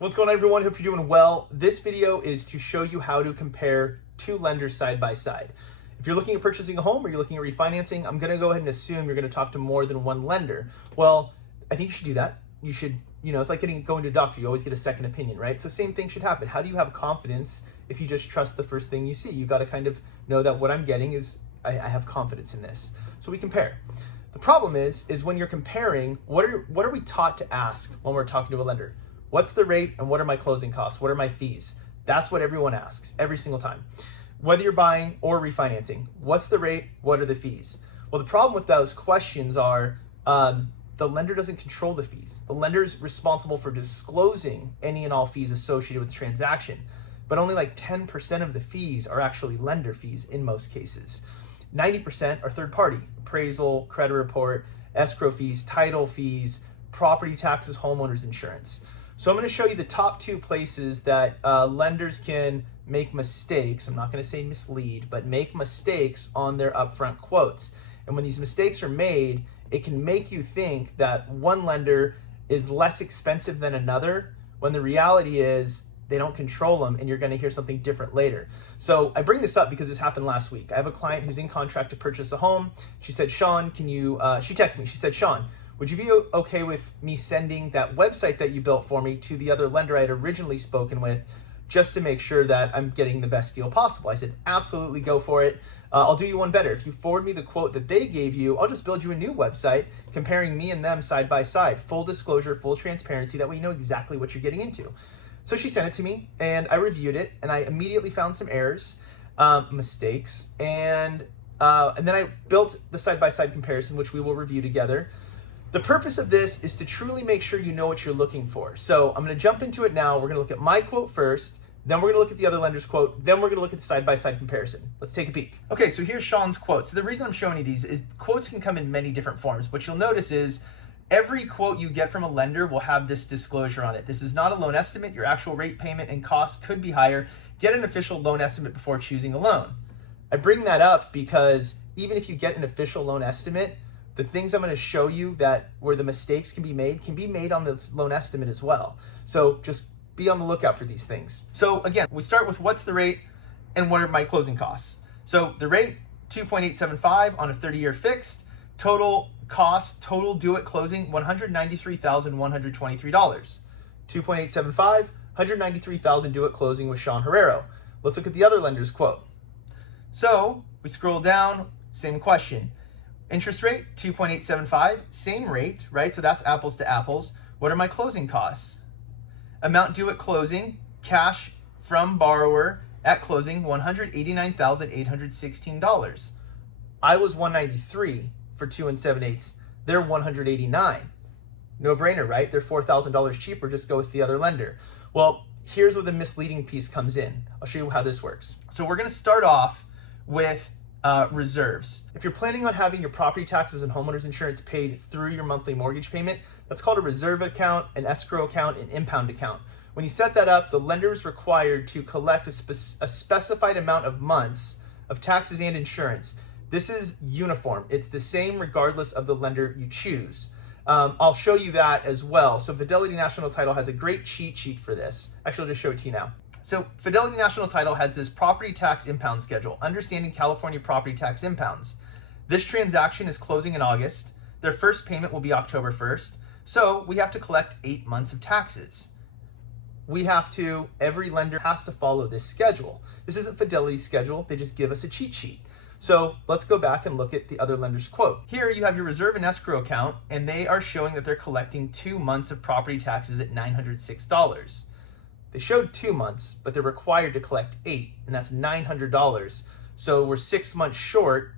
What's going on, everyone? Hope you're doing well. This video is to show you how to compare two lenders side by side. If you're looking at purchasing a home or you're looking at refinancing, I'm going to go ahead and assume you're going to talk to more than one lender. Well, I think you should do that. You should, it's like going to a doctor. You always get a second opinion, right? So same thing should happen. How do you have confidence if you just trust the first thing you see? You got to kind of know that what I'm getting is I have confidence in this. So we compare. The problem is when you're comparing, what are we taught to ask when we're talking to a lender? What's the rate and what are my closing costs? What are my fees? That's what everyone asks every single time. Whether you're buying or refinancing, what's the rate? What are the fees? Well, the problem with those questions are the lender doesn't control the fees. The lender is responsible for disclosing any and all fees associated with the transaction, but only like 10% of the fees are actually lender fees in most cases. 90% are third party: appraisal, credit report, escrow fees, title fees, property taxes, homeowners insurance. So I'm going to show you the top two places that lenders can make mistakes. I'm not going to say mislead, but make mistakes on their upfront quotes. And when these mistakes are made, it can make you think that one lender is less expensive than another, when the reality is they don't control them, and you're going to hear something different later. So I bring this up because this happened last week. I have a client who's in contract to purchase a home. She said, Sean, can you, she texted me, she said, Sean, would you be okay with me sending that website that you built for me to the other lender I had originally spoken with, just to make sure that I'm getting the best deal possible? I said, absolutely, go for it. I'll do you one better. If you forward me the quote that they gave you, I'll just build you a new website comparing me and them side by side. Full disclosure, full transparency, that way you know exactly what you're getting into. So she sent it to me and I reviewed it, and I immediately found some errors, mistakes, and then I built the side-by-side comparison, which we will review together. The purpose of this is to truly make sure you know what you're looking for. So I'm going to jump into it now. We're going to look at my quote first, then we're going to look at the other lender's quote, then we're going to look at the side-by-side comparison. Let's take a peek. Okay, so here's Sean's quote. So the reason I'm showing you these is quotes can come in many different forms. What you'll notice is every quote you get from a lender will have this disclosure on it. This is not a loan estimate. Your actual rate, payment, and cost could be higher. Get an official loan estimate before choosing a loan. I bring that up because even if you get an official loan estimate, the things I'm going to show you that where the mistakes can be made on the loan estimate as well. So just be on the lookout for these things. So again, we start with what's the rate and what are my closing costs. So the rate, 2.875 on a 30-year fixed. Total cost, total due at closing, $193,123. 2.875, $193,000 due at closing with Sean Herrero. Let's look at the other lender's quote. So we scroll down, same question. Interest rate, 2.875, same rate, right? So that's apples to apples. What are my closing costs? Amount due at closing, cash from borrower at closing, $189,816. I was $193 for 2 7/8. They're $189. No brainer, right? They're $4,000 cheaper. Just go with the other lender. Well, here's where the misleading piece comes in. I'll show you how this works. So we're going to start off with reserves. If you're planning on having your property taxes and homeowners insurance paid through your monthly mortgage payment, that's called a reserve account, an escrow account, an impound account. When you set that up, the lender is required to collect a specified amount of months of taxes and insurance. This is uniform. It's the same regardless of the lender you choose. I'll show you that as well. So Fidelity National Title has a great cheat sheet for this. Actually, I'll just show it to you now. So Fidelity National Title has this property tax impound schedule, Understanding California Property Tax Impounds. This transaction is closing in August. Their first payment will be October 1st. So we have to collect 8 months of taxes. Every lender has to follow this schedule. This isn't Fidelity's schedule. They just give us a cheat sheet. So let's go back and look at the other lender's quote. Here you have your reserve and escrow account, and they are showing that they're collecting 2 months of property taxes at $906. They showed 2 months, but they're required to collect 8, and that's $900. So we're 6 months short.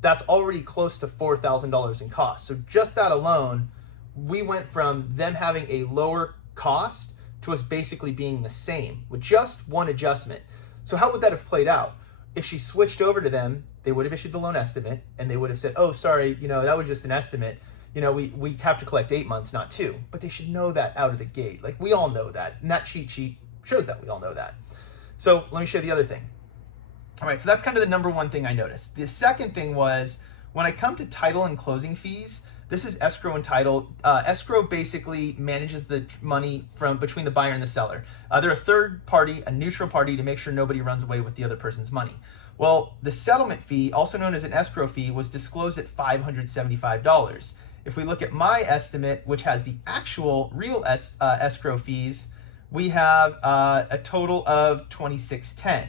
That's already close to $4,000 in cost. So just that alone, we went from them having a lower cost to us basically being the same with just one adjustment. So how would that have played out? If she switched over to them, they would have issued the loan estimate, and they would have said, oh, sorry, that was just an estimate. We have to collect 8 months, not 2. But they should know that out of the gate. Like, we all know that. And that cheat sheet shows that we all know that. So let me show you the other thing. All right, so that's kind of the number one thing I noticed. The second thing was when I come to title and closing fees, This is escrow and title. Escrow basically manages the money from between the buyer and the seller. They're a third party, a neutral party, to make sure nobody runs away with the other person's money. Well, the settlement fee, also known as an escrow fee, was disclosed at $575. If we look at my estimate, which has the actual real escrow fees, we have a total of $2,610.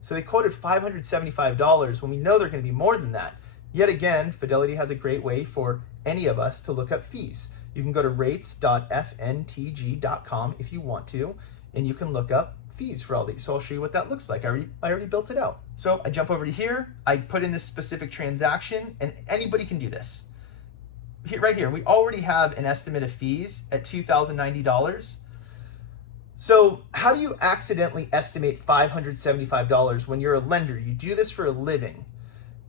So they quoted $575 when we know they're going to be more than that. Yet again, Fidelity has a great way for any of us to look up fees. You can go to rates.fntg.com if you want to, and you can look up fees for all these. So I'll show you what that looks like. I already built it out. So I jump over to here, I put in this specific transaction, and anybody can do this. Right here, we already have an estimate of fees at $2,090. So how do you accidentally estimate $575 when you're a lender? You do this for a living.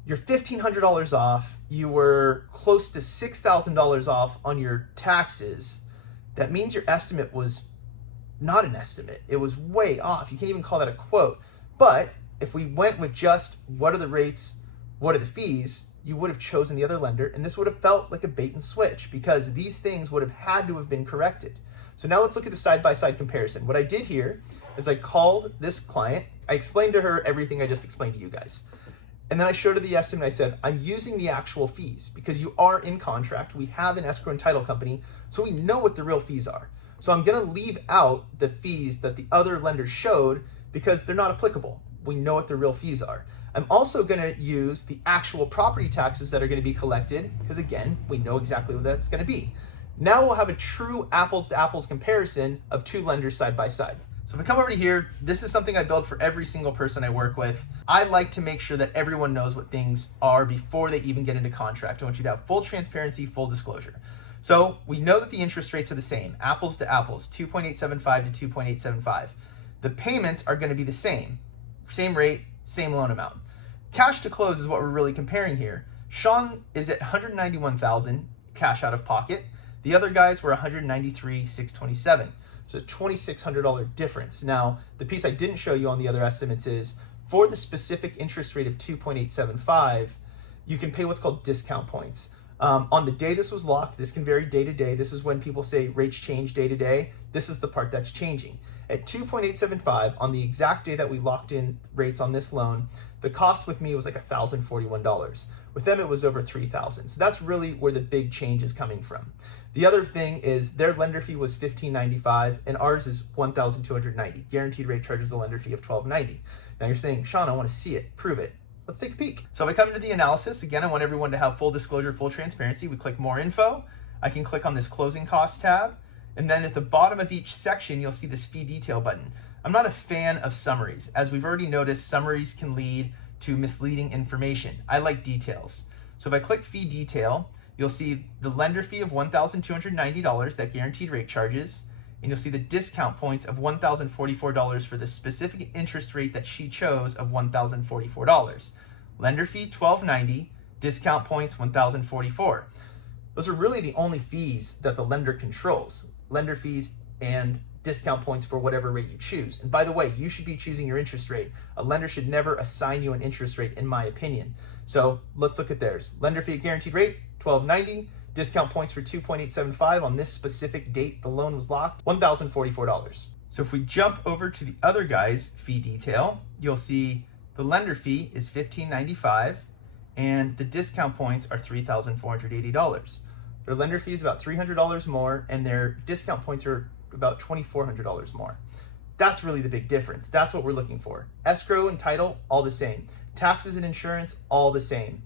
You're $1,500 off. You were close to $6,000 off on your taxes. That means your estimate was not an estimate. It was way off. You can't even call that a quote. But if we went with just what are the rates, what are the fees, you would have chosen the other lender, and this would have felt like a bait and switch because these things would have had to have been corrected. So now let's look at the side-by-side comparison. What I did here is I called this client. I explained to her everything I just explained to you guys. And then I showed her the estimate. I said, I'm using the actual fees because you are in contract. We have an escrow and title company, so we know what the real fees are. So I'm gonna leave out the fees that the other lenders showed because they're not applicable. We know what the real fees are. I'm also gonna use the actual property taxes that are gonna be collected because again, we know exactly what that's gonna be. Now we'll have a true apples to apples comparison of two lenders side by side. So if we come over to here, this is something I build for every single person I work with. I like to make sure that everyone knows what things are before they even get into contract. I want you to have full transparency, full disclosure. So we know that the interest rates are the same, apples to apples, 2.875 to 2.875. The payments are gonna be the same rate, same loan amount. Cash to close is what we're really comparing here. Sean is at $191,000 cash out of pocket. The other guys were $193,627. So a $2,600 difference. Now, the piece I didn't show you on the other estimates is for the specific interest rate of 2.875, you can pay what's called discount points. On the day this was locked, this can vary day to day. This is when people say rates change day to day. This is the part that's changing. At 2.875, on the exact day that we locked in rates on this loan, the cost with me was like $1,041. With them, it was over $3,000. So that's really where the big change is coming from. The other thing is their lender fee was $1,595 and ours is $1,290. Guaranteed rate charges a lender fee of $1,290. Now you're saying, Sean, I want to see it, prove it. Let's take a peek. So if I come into the analysis, again, I want everyone to have full disclosure, full transparency. We click more info. I can click on this closing costs tab. And then at the bottom of each section, you'll see this fee detail button. I'm not a fan of summaries. As we've already noticed, summaries can lead to misleading information. I like details. So if I click fee detail, you'll see the lender fee of $1,290, that guaranteed rate charges, and you'll see the discount points of $1,044 for the specific interest rate that she chose of $1,044. Lender fee $1,290, discount points $1,044. Those are really the only fees that the lender controls. Lender fees and discount points for whatever rate you choose. And by the way, you should be choosing your interest rate. A lender should never assign you an interest rate, in my opinion. So let's look at theirs. Lender fee guaranteed rate, $1,290. Discount points for 2.875 on this specific date the loan was locked, $1,044. So if we jump over to the other guy's fee detail, you'll see the lender fee is $1,595 and the discount points are $3,480. Their lender fee is about $300 more and their discount points are about $2,400 more. That's really the big difference. That's what we're looking for. Escrow and title, all the same. Taxes and insurance, all the same.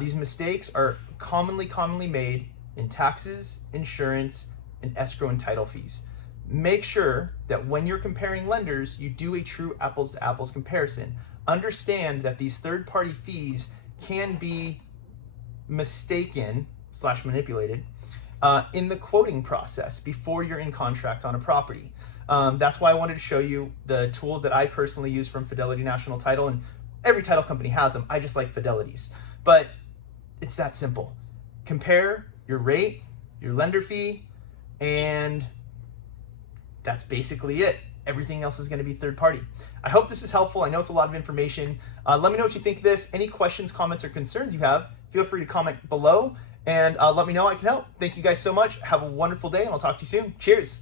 These mistakes are commonly made in taxes, insurance, and escrow and title fees. Make sure that when you're comparing lenders, you do a true apples to apples comparison. Understand that these third-party fees can be mistaken / manipulated in the quoting process before you're in contract on a property. That's why I wanted to show you the tools that I personally use from Fidelity National Title, and every title company has them. I just like Fidelity's. But it's that simple. Compare your rate, your lender fee, and that's basically it. Everything else is going to be third party. I hope this is helpful. I know it's a lot of information. Let me know what you think of this. Any questions, comments, or concerns you have, feel free to comment below. and let me know how I can help. Thank you guys so much. Have a wonderful day, and I'll talk to you soon. Cheers.